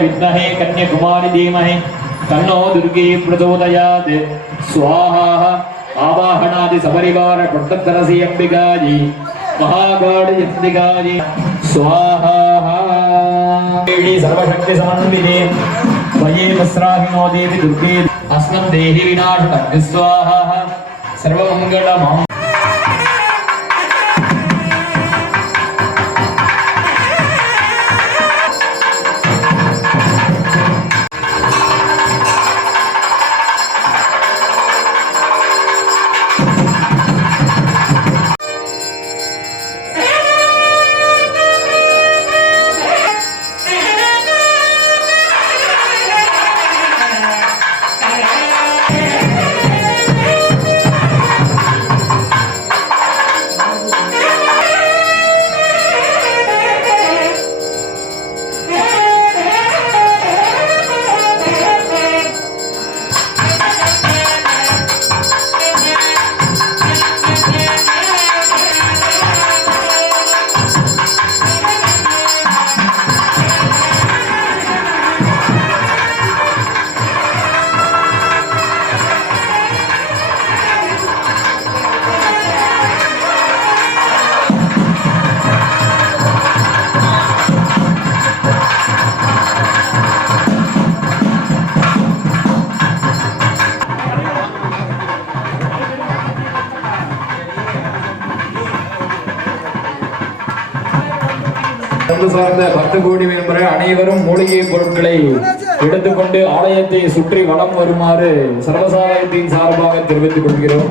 विद्महे कन्याकुमारी धीमहि तन्नो दुर्गे प्रचोदयात् स्वाहा आवाहनादि सपरिवार पुट्टतरसि अंबिकाजी महागौरी अंबिकाजी स्वाहा सर्वशक्ति समन्विते त्वये वस्त्राहिनो देवि दुर्गे अस्मद्देहि विनाशकर्गस्वाहा सर्वमङ्गलमां அன்பு சார்ந்த பத்து கோடி மெம்பரை அனைவரும் மூலிகை பொருட்களை எடுத்துக்கொண்டு ஆலயத்தை சுற்றி வளம் வருமாறு சர்வசாலயத்தின் சார்பாக தெரிவித்துக் கொள்கிறோம்.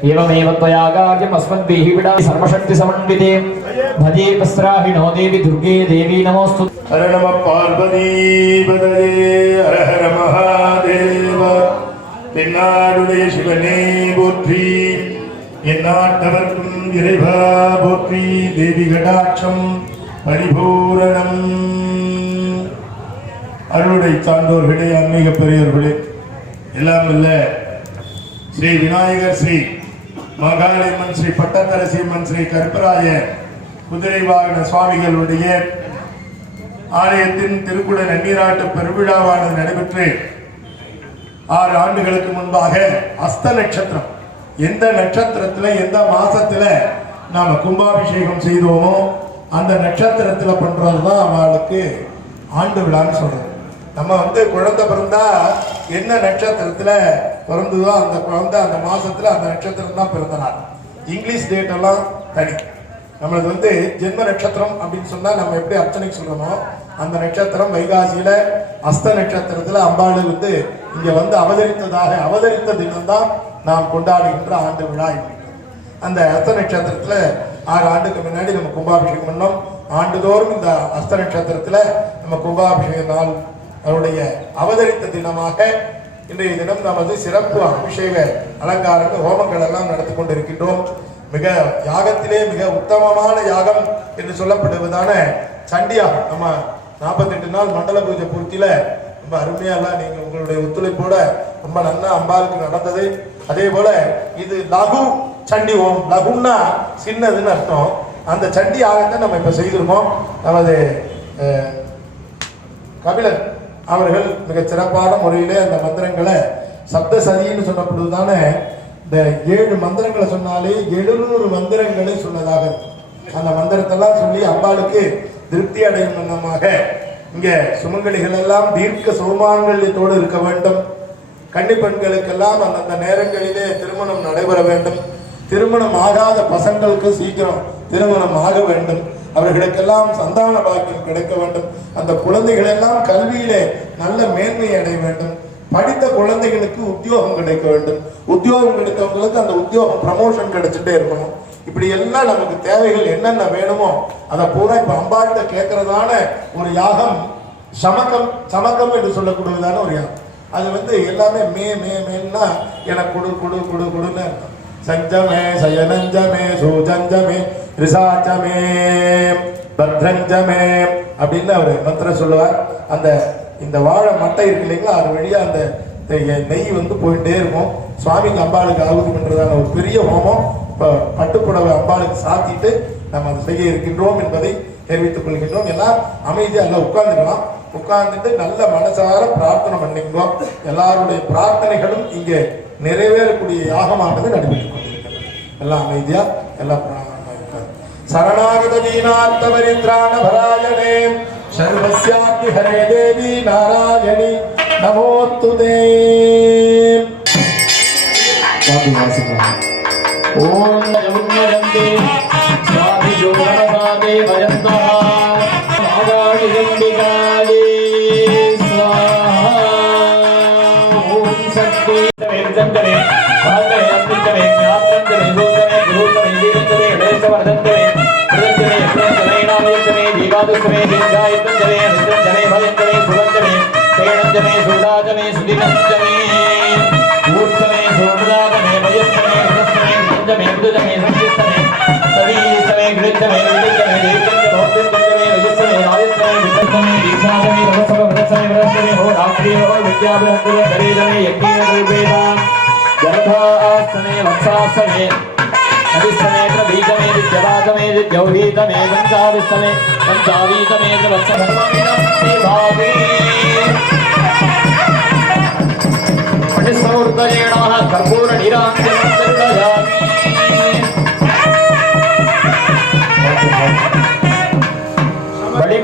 त्वयागायमस्मत् देहिविनाश सर्वाबाधाशक्ति स्वाहा ॐ सर्वाबाधाशमनं त्रिलोक्यस्याकलेश्वरी एवमेव त्वया कार्यम् अस्मद्भिः विडा सर्वशक्तिसमन्विते भजे वस्त्राहिनो देवी दुर्गे देवी नमोऽस्तु हर नम பார்வதி பதயே ஹர ஹர மகாதேவ தென்னாடுடைய சிவனே போற்றி எந்நாட்டவர்க்கும் இறைவா போற்றி தேவி கடாட்சம் பரிபூரணம் அருளுடை சான்றோர்களே ஆன்மீக பெரியவர்களே எல்லாம் இல்ல ஸ்ரீ விநாயகர் ஸ்ரீ மகாளியம்மன் ஸ்ரீ பட்டத்தரசியம்மன் ஸ்ரீ கருப்பராய குதிரை வாகன சுவாமிகளுடைய ஆலயத்தின் திருக்குட நன்னீராட்டு பெருவிழாவானது நடைபெற்று ஆறு ஆண்டுகளுக்கு முன்பாக அஸ்த நட்சத்திரம். எந்த நட்சத்திரத்துல எந்த மாசத்துல நாம கும்பாபிஷேகம் செய்தோமோ அந்த நட்சத்திரத்துல பண்றதுதான் அவளுக்கு ஆண்டு விழான்னு சொல்றது நம்ம வந்து குழந்தை பிறந்தா என்ன நட்சத்திரத்துல பிறந்ததோ அந்த குழந்தை அந்த மாசத்துல அந்த நட்சத்திரம் தான் பிறந்த நாள். இங்கிலீஷ் டேட் எல்லாம் தனி. நம்மளது வந்து ஜென்ம நட்சத்திரம் அப்படின்னு சொன்னா நம்ம எப்படி அர்ச்சனைக்கு சொல்றோமோ அந்த நட்சத்திரம் வைகாசியில அஸ்த நட்சத்திரத்துல அம்பாள் வந்து இங்க வந்து அவதரித்ததாக அவதரித்த தினம்தான் நாம் கொண்டாடுகின்ற ஆண்டு விழா அந்த அஸ்த நட்சத்திரத்துல ஆறு ஆண்டுக்கு முன்னாடி நம்ம கும்பாபிஷேகம் பண்ணோம். ஆண்டுதோறும் இந்த அஸ்த நட்சத்திரத்துல நம்ம கும்பாபிஷேக நாள் அவருடைய அவதரித்த தினமாக இன்றைய தினம் நமது சிறப்பு அபிஷேக அலங்காரங்கள் ஹோமங்கள் எல்லாம் நடத்தி கொண்டிருக்கின்றோம். மிக யாகத்திலே மிக உத்தமமான யாகம் என்று சொல்லப்படுவதான சண்டியாகம். நம்ம நாற்பத்தெட்டு நாள் மண்டல பூஜை பூர்த்தியில ரொம்ப அருமையெல்லாம் நீங்கள் நீங்க உங்களுடைய ஒத்துழைப்போட ரொம்ப நன்னா அம்பாளுக்கு நடந்தது. அதே போல இது லகு சண்டி ஓம். லகுன்னா சின்னதுன்னு அர்த்தம். அந்த சண்டி யாகத்தை நம்ம இப்ப செய்திருக்கோம். நமது கபிலன் அவர்கள் மிக சிறப்பான முறையிலே அந்த மந்திரங்களை சப்த சதின்னு சொல்லப்படுவதான இந்த ஏழு மந்திரங்களை சொன்னாலே எழுநூறு மந்திரங்களை சொன்னதாக அந்த மந்திரத்தெல்லாம் சொல்லி அம்பாளுக்கு திருப்தி அடையும் வண்ணமாக இங்கே சுமங்கலிகள் எல்லாம் தீர்க்க சௌமாங்கல்யத்தோடு இருக்க வேண்டும். கன்னி பெண்களுக்கெல்லாம் அந்தந்த நேரங்களிலே திருமணம் நடைபெற வேண்டும். திருமணம் ஆகாத பசங்களுக்கு சீக்கிரம் திருமணம் ஆக வேண்டும். அவர்களுக்கெல்லாம் சந்தான பாக்கியம் கிடைக்க வேண்டும். அந்த குழந்தைகள் எல்லாம் கல்வியிலே நல்ல மேன்மை அடைய வேண்டும். படித்த குழந்தைகளுக்கு உத்தியோகம் கிடைக்க வேண்டும். உத்தியோகம் கிடைத்தவங்களுக்கு அந்த உத்தியோகம் ப்ரமோஷன் கிடைச்சிட்டே இருக்கணும். இப்படி எல்லாம் நமக்கு தேவைகள் என்னென்ன வேணுமோ அதை பூரா இப்ப அம்பாட்ட கேட்கறதான ஒரு யாகம் சமக்கம் சமக்கம் என்று சொல்லக்கூடியதான ஒரு யாகம். அது வந்து எல்லாமே மே மே மேன்னா எனக்கு கொடு கொடு கொடு கொடுன்னு சஞ்சமே சயனஞ்சமே சூஜஞ்சமே ரிசாச்சமே பத்ரஞ்சமே அப்படின்னு அவர் மந்திரம் சொல்லுவார். அந்த இந்த வாழை மட்டை இருக்கு இல்லைங்களா அது வழியா அந்த நெய் வந்து போயிட்டே இருக்கும். சுவாமிக்கு அம்பாளுக்கு ஆகுது பண்றதான ஒரு பெரிய ஹோமம். இப்போ பட்டுப்புடவை அம்பாளுக்கு சாத்திட்டு நம்ம அதை செய்ய இருக்கின்றோம் என்பதை தெரிவித்துக் கொள்கின்றோம். எல்லாம் அமைதியாக எல்லாம் உட்கார்ந்துக்கலாம். உட்கார்ந்துட்டு நல்ல மனசார பிரார்த்தனை பண்ணிக்கிறோம் எல்லாருடைய பிரார்த்தனைகளும் இங்கே நிறைவேறக்கூடிய யாகமானது நடைபெற்றுக் கொண்டிருக்கிறது. எல்லாம் அமைதியா எல்லாம் சரணாகத தீனார்த்த பரித்ராண பராயணே சர்வஸ்யாபி ஹரே தேவி நாராயணி. நமோத்துதே பாட்டு வாசிக்கலாம். ஓம் யமுன்மயந்தே ஸ்வாதிஜோரணசாதே வயந்தः நாகாடிகம்பிகாலே ஸ்வாஹா சுதினந்தரே ஊர்த்தமே சோமதாதமே வயஸ்தமே விதஸ்தமே விதந்தமே விதுதமே சங்கீர்த்தமே సవీసమే గృహమే నిర్మితమే దేవతమే భౌతికమే నిజసమే రాజసమే వికల్పమే దీక్షాసమే రసవ రసమే రసమే హో రాత్రి హో విద్యాభ్రహ్మ శరీరమే యజ్ఞే రూపేణ జలధాసనే వత్సాసనే हरिस्तमे प्रभीतमे विद्यवागमे विद्यौहीतमे पञ्चाविस्तमे पञ्चावीतमे च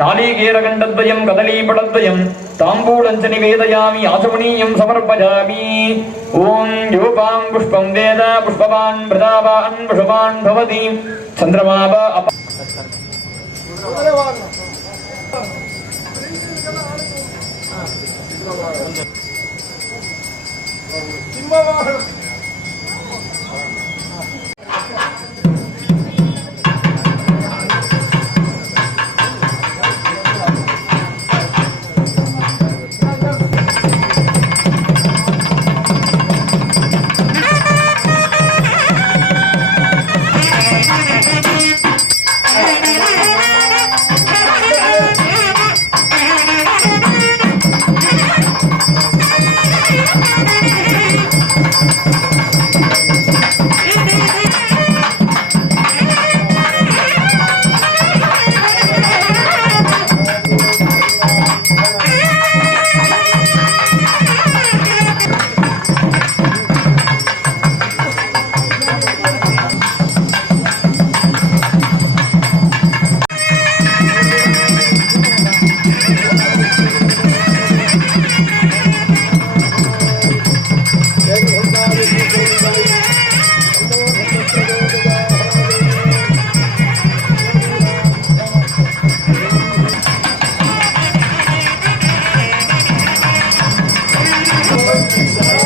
நாளீகேரகண்டத்வயம் கதலீபடத்வயம் தாம்பூலஞ்ச நிவேதயாமி ஆசமணீயம் சமர்ப்பயாமி ஓம் யோபாம் புஷ்பம் வேத புஷ்பவான் பிரதாவான் புஷ்பவான் பவதி. சந்திரமாப அப சிம்மவாகனம். Deus,